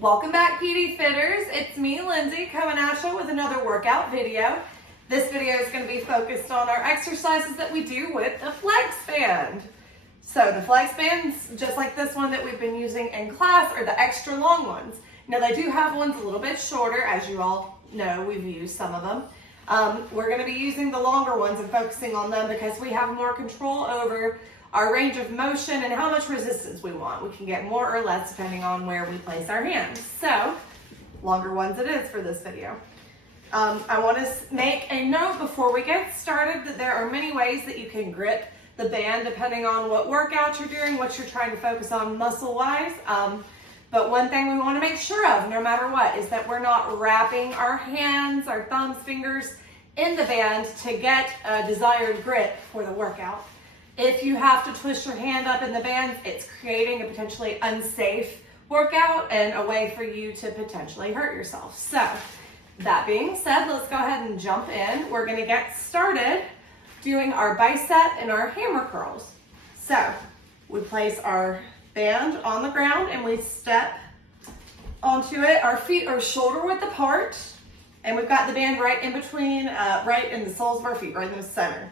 Welcome back, PT Fitters. It's me, Lindsay, coming at you with another workout video. This video is going to be focused on our exercises that we do with the flex band. So the flex bands, just like this one that we've been using in class, are the extra long ones. Now they do have ones a little bit shorter, as you all know, we've used some of them. We're going to be using the longer ones and focusing on them because we have more control over our range of motion and how much resistance we want. We can get more or less depending on where we place our hands. So, longer ones it is for this video. I want to make a note before we get started that there are many ways that you can grip the band depending on what workout you're doing, what you're trying to focus on muscle-wise. But one thing we want to make sure of, no matter what, is that we're not wrapping our hands, our thumbs, fingers in the band to get a desired grip for the workout. If you have to twist your hand up in the band, it's creating a potentially unsafe workout and a way for you to potentially hurt yourself. So, that being said, let's go ahead and jump in. We're going to get started doing our bicep and our hammer curls. So, we place our band on the ground and we step onto it. Our feet are shoulder width apart, and we've got the band right in between, right in the soles of our feet, right in the center.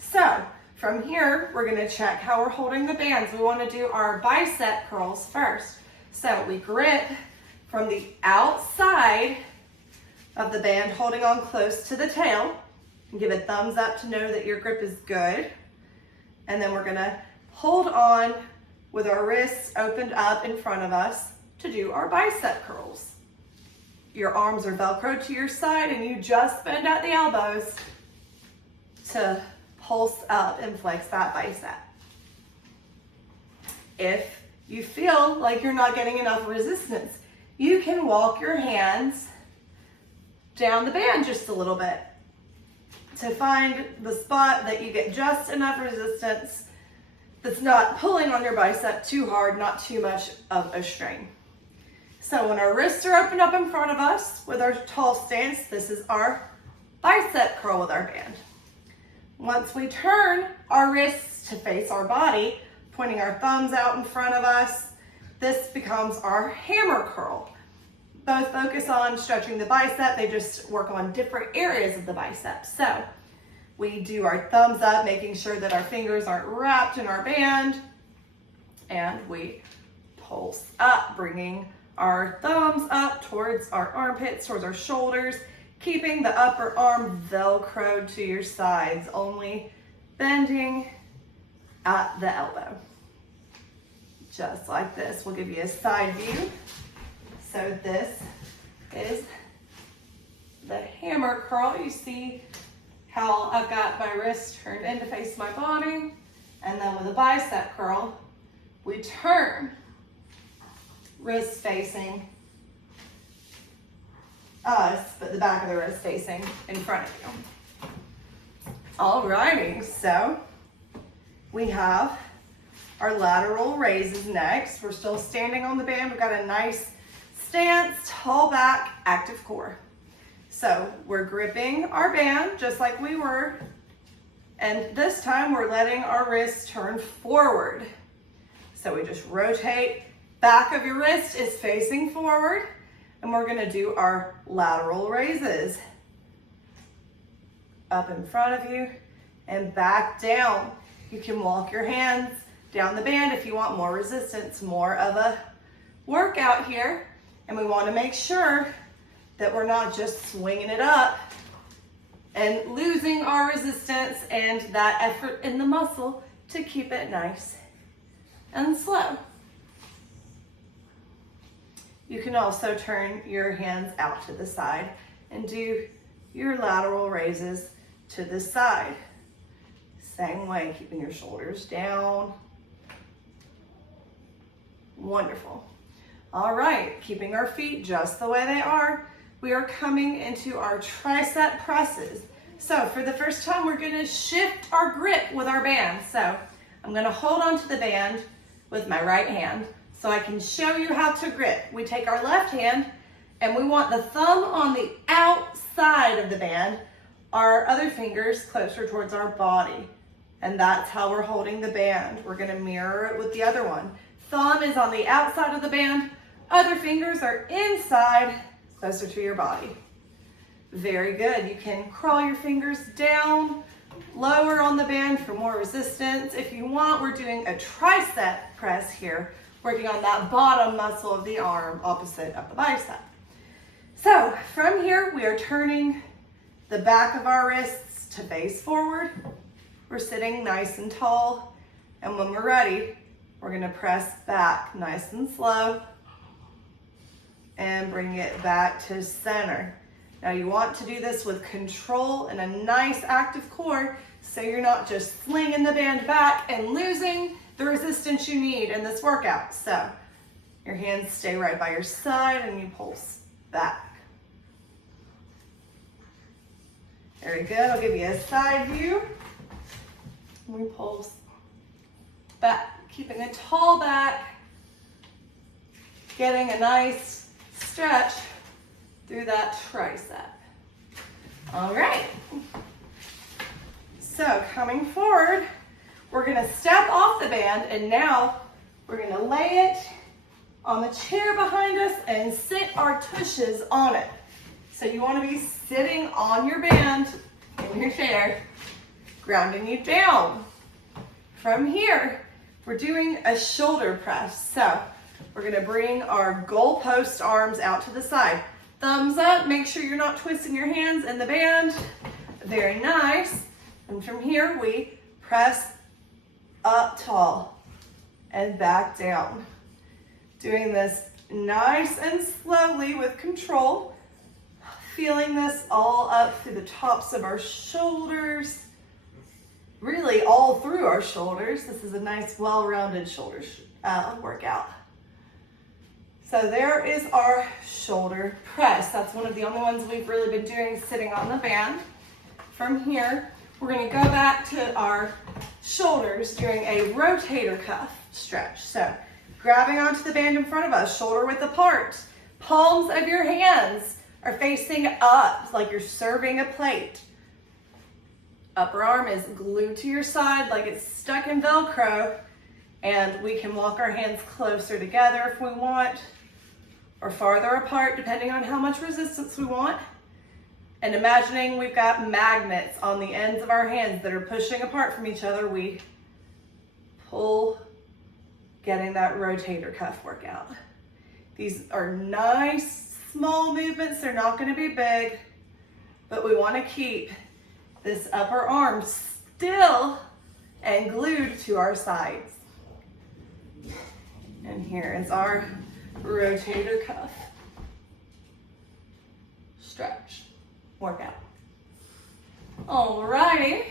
So, from here, we're going to check how we're holding the bands. We want to do our bicep curls first. So we grip from the outside of the band, holding on close to the tail. And give a thumbs up to know that your grip is good. And then we're going to hold on with our wrists opened up in front of us to do our bicep curls. Your arms are Velcroed to your side and you just bend at the elbows to pulse up and flex that bicep. If you feel like you're not getting enough resistance, you can walk your hands down the band just a little bit to find the spot that you get just enough resistance that's not pulling on your bicep too hard, not too much of a strain. So when our wrists are opened up in front of us with our tall stance, this is our bicep curl with our band. Once we turn our wrists to face our body, pointing our thumbs out in front of us, this becomes our hammer curl. Both focus on stretching the bicep, they just work on different areas of the bicep. So we do our thumbs up, making sure that our fingers aren't wrapped in our band, and we pulse up, bringing our thumbs up towards our armpits, towards our shoulders, keeping the upper arm Velcroed to your sides, only bending at the elbow. Just like this. We'll give you a side view. So this is the hammer curl. You see how I've got my wrist turned in to face my body. And then with a bicep curl, we turn wrist facing us, but the back of the wrist facing in front of you. Alrighty, so we have our lateral raises next. We're still standing on the band. We've got a nice stance, tall back, active core. So we're gripping our band just like we were, and this time we're letting our wrists turn forward. So we just rotate, back of your wrist is facing forward, and we're gonna do our lateral raises. Up in front of you and back down. You can walk your hands down the band if you want more resistance, more of a workout here. And we wanna make sure that we're not just swinging it up and losing our resistance and that effort in the muscle to keep it nice and slow. You can also turn your hands out to the side and do your lateral raises to the side. Same way, keeping your shoulders down. Wonderful. All right, keeping our feet just the way they are, we are coming into our tricep presses. So for the first time, we're gonna shift our grip with our band. So I'm gonna hold onto the band with my right hand so I can show you how to grip. We take our left hand and we want the thumb on the outside of the band, our other fingers closer towards our body. And that's how we're holding the band. We're gonna mirror it with the other one. Thumb is on the outside of the band, Other fingers are inside, closer to your body. Very good. You can crawl your fingers down, lower on the band for more resistance. If you want, we're doing a tricep press here, working on that bottom muscle of the arm opposite of the bicep. So from here, we are turning the back of our wrists to face forward. We're sitting nice and tall. And when we're ready, we're gonna press back nice and slow and bring it back to center. Now you want to do this with control and a nice active core so you're not just slinging the band back and losing the resistance you need in this workout. So your hands stay right by your side and you pulse back. Very good. I'll give you a side view. We pulse back, keeping a tall back, getting a nice stretch through that tricep. All right. So coming forward, we're gonna step off the band and now we're gonna lay it on the chair behind us and sit our tushes on it. So you wanna be sitting on your band in your chair, grounding you down. From here, we're doing a shoulder press. So we're gonna bring our goalpost arms out to the side. Thumbs up, make sure you're not twisting your hands in the band. Very nice. And from here, we press up tall and back down. Doing this nice and slowly with control. Feeling this all up through the tops of our shoulders, really all through our shoulders. This is a nice, well-rounded shoulder workout. So there is our shoulder press. That's one of the only ones we've really been doing sitting on the band. From here, we're gonna go back to our shoulders doing a rotator cuff stretch. So grabbing onto the band in front of us, shoulder width apart. Palms of your hands are facing up like you're serving a plate. Upper arm is glued to your side like it's stuck in Velcro, and we can walk our hands closer together if we want, or farther apart depending on how much resistance we want. And imagining we've got magnets on the ends of our hands that are pushing apart from each other, we pull, getting that rotator cuff workout. These are nice, small movements. They're not gonna be big, but we wanna keep this upper arm still and glued to our sides. And here is our rotator cuff stretch workout. Alrighty.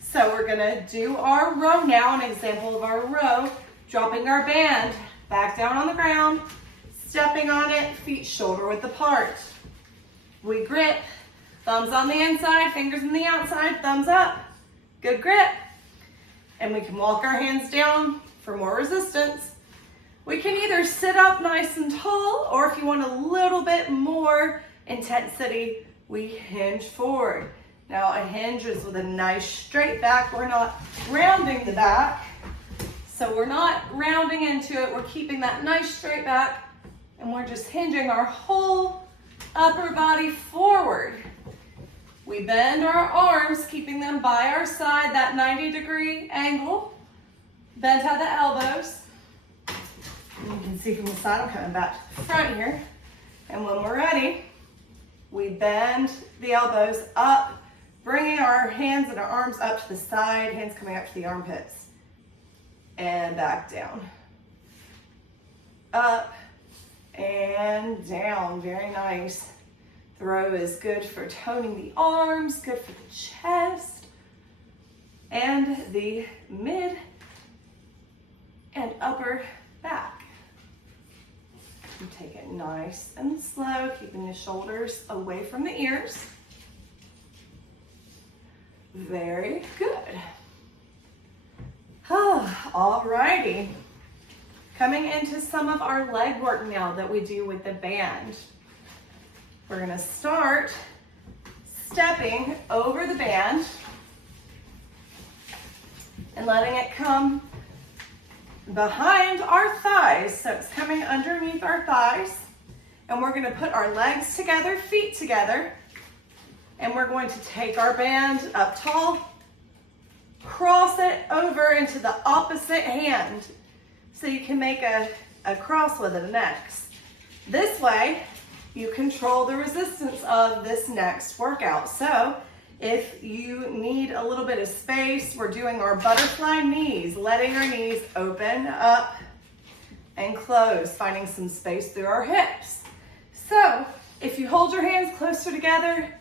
So we're gonna do our row now, an example of our row, dropping our band back down on the ground, stepping on it, feet shoulder width apart. We grip, thumbs on the inside, fingers on the outside, thumbs up, good grip. And we can walk our hands down for more resistance. We can either sit up nice and tall, or if you want a little bit more intensity, we hinge forward. Now a hinge is with a nice straight back. We're not rounding the back, so we're not rounding into it. We're keeping that nice straight back, and we're just hinging our whole upper body forward. We bend our arms, keeping them by our side, that 90-degree angle. Bend at the elbows. And you can see from the side, I'm coming back to the front here. And when we're ready, we bend the elbows up, bringing our hands and our arms up to the side, hands coming up to the armpits. And back down. Up and down, very nice. The row is good for toning the arms, good for the chest, and the mid and upper back. You take it nice and slow, keeping the shoulders away from the ears. Very good. All righty. Coming into some of our leg work now that we do with the band. We're gonna start stepping over the band and letting it come behind our thighs. So it's coming underneath our thighs. And we're gonna put our legs together, feet together. And we're going to take our band up tall, cross it over into the opposite hand. So you can make a cross with it next. This way, you control the resistance of this next workout. So if you need a little bit of space, we're doing our butterfly knees, letting our knees open up and close, finding some space through our hips. So if you hold your hands closer together,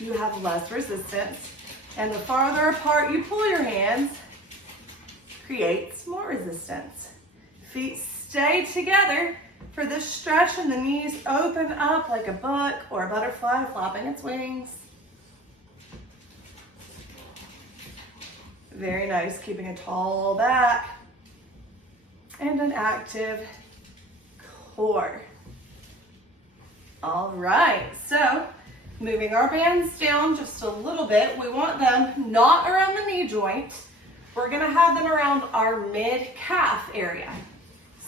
you have less resistance. And the farther apart you pull your hands, creates more resistance. Feet stay together for this stretch and the knees open up like a book or a butterfly flapping its wings. Very nice, keeping a tall back and an active core. All right, so moving our bands down just a little bit. We want them not around the knee joint. We're gonna have them around our mid-calf area.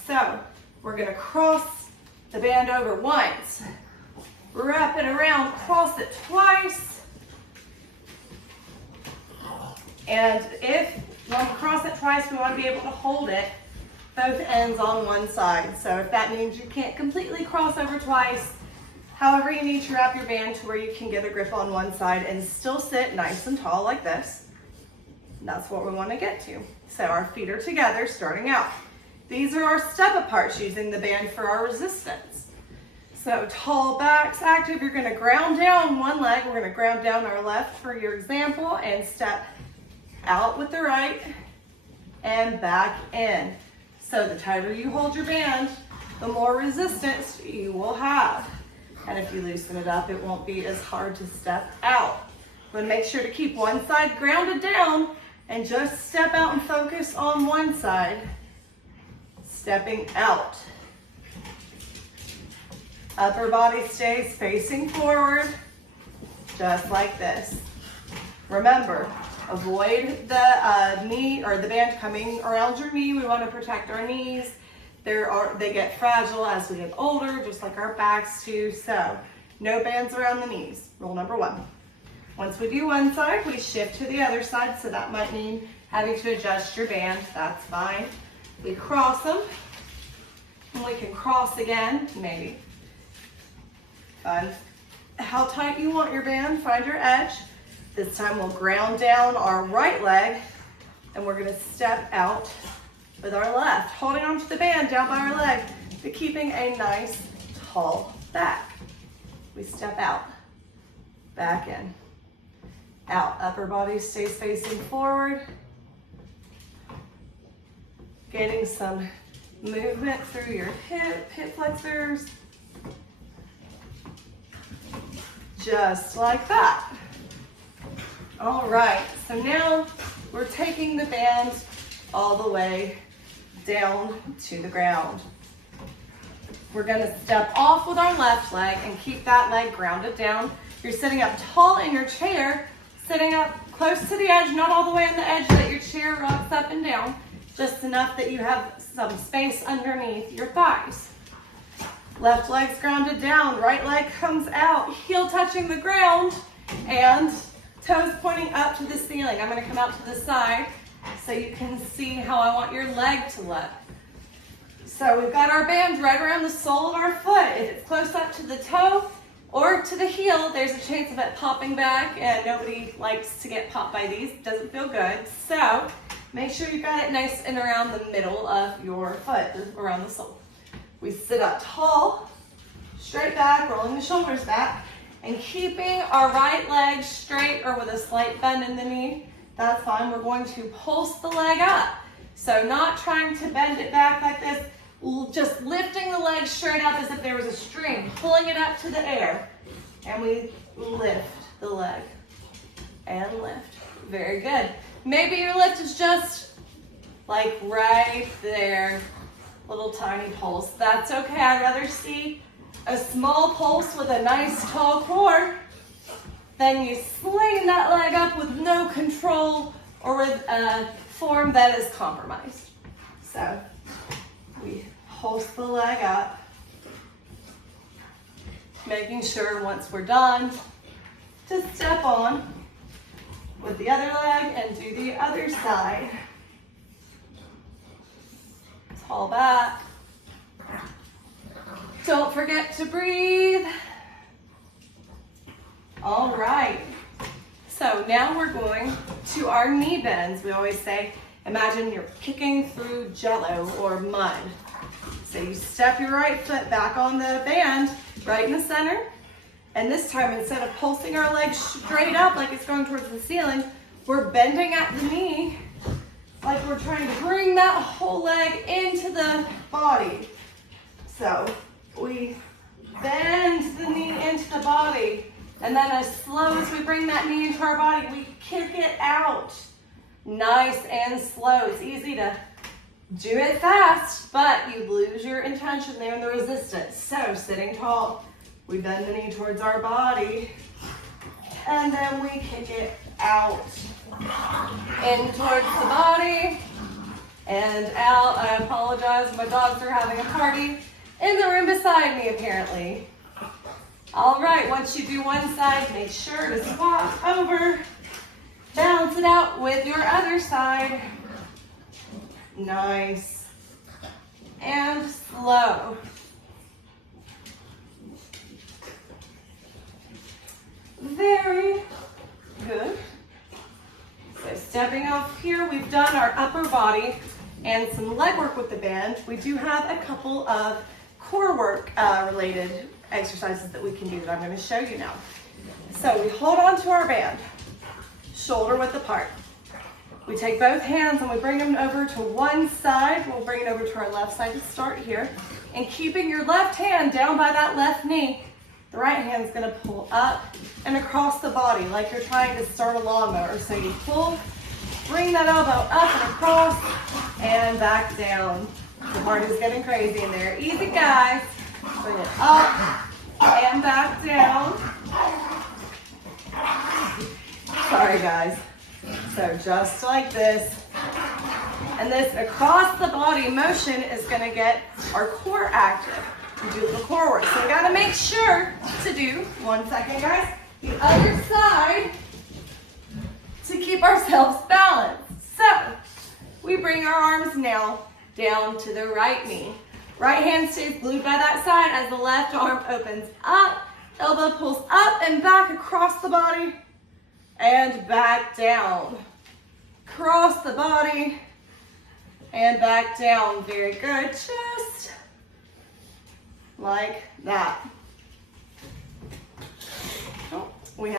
So we're gonna cross the band over once, wrap it around, cross it twice. And when we cross it twice, we wanna be able to hold it both ends on one side. So if that means you can't completely cross over twice, however you need to wrap your band to where you can get a grip on one side and still sit nice and tall like this. And that's what we want to get to. So our feet are together starting out. These are our step aparts using the band for our resistance. So tall backs active, you're going to ground down one leg. We're going to ground down our left for your example and step out with the right and back in. So the tighter you hold your band, the more resistance you will have. And if you loosen it up, it won't be as hard to step out. But make sure to keep one side grounded down and just step out and focus on one side. Stepping out. Upper body stays facing forward, just like this. Remember, avoid the knee or the band coming around your knee. We want to protect our knees. They get fragile as we get older, just like our backs do. So no bands around the knees, rule number one. Once we do one side, we shift to the other side. So that might mean having to adjust your band, that's fine. We cross them, and we can cross again, maybe. Find how tight you want your band, find your edge. This time we'll ground down our right leg, and we're gonna step out with our left, holding onto the band down by our leg, but keeping a nice tall back. We step out, back in, out. Upper body stays facing forward. Getting some movement through your hip flexors. Just like that. All right, so now we're taking the band all the way down to the ground. We're gonna step off with our left leg and keep that leg grounded down. You're sitting up tall in your chair, sitting up close to the edge, not all the way on the edge that your chair rocks up and down, just enough that you have some space underneath your thighs. Left leg's grounded down, right leg comes out, heel touching the ground, and toes pointing up to the ceiling. I'm gonna come out to the side so you can see how I want your leg to look. So we've got our band right around the sole of our foot. If it's close up to the toe or to the heel, there's a chance of it popping back, and nobody likes to get popped by these. Doesn't feel good. So make sure you got it nice and around the middle of your foot, around the sole. We sit up tall, straight back, rolling the shoulders back, and keeping our right leg straight or with a slight bend in the knee. That's fine. We're going to pulse the leg up. So not trying to bend it back like this, just lifting the leg straight up as if there was a string, pulling it up to the air. And we lift the leg and lift. Very good. Maybe your lift is just like right there, little tiny pulse. That's okay. I'd rather see a small pulse with a nice tall core than you sling that leg up with no control or with a form that is compromised. So we pulse the leg up, making sure once we're done to step on with the other leg and do the other side. Tall back. Don't forget to breathe. All right. So now we're going to our knee bends. We always say, imagine you're kicking through jello or mud. So you step your right foot back on the band, right in the center. And this time, instead of pulsing our legs straight up like it's going towards the ceiling, we're bending at the knee like we're trying to bring that whole leg into the body. So we bend the knee into the body, and then as slow as we bring that knee into our body, we kick it out. Nice and slow. It's easy to do it fast, but you lose your intention there in the resistance. So sitting tall, we bend the knee towards our body, and then we kick it out. In towards the body, and out. I apologize, my dogs are having a party in the room beside me apparently. All right, once you do one side, make sure to swap over. Balance it out with your other side. Nice. And slow. Very good. So stepping off here, we've done our upper body and some leg work with the band. We do have a couple of core work related exercises that we can do that I'm going to show you now. So we hold on to our band, shoulder width apart. We take both hands and we bring them over to one side. We'll bring it over to our left side to start here. And keeping your left hand down by that left knee, the right hand's gonna pull up and across the body like you're trying to start a lawnmower. So you pull, bring that elbow up and across and back down. The party's getting crazy in there. Easy, guys. Bring it up and back down. Sorry, guys. So just like this. And this across the body motion is gonna get our core active. Do the core work. So we gotta make sure to do, 1 second guys, the other side to keep ourselves balanced. So we bring our arms now down to the right knee. Right hand stays glued by that side as the left arm opens up, elbow pulls up and back across the body and back down. Cross the body and back down. Very good. Just like that.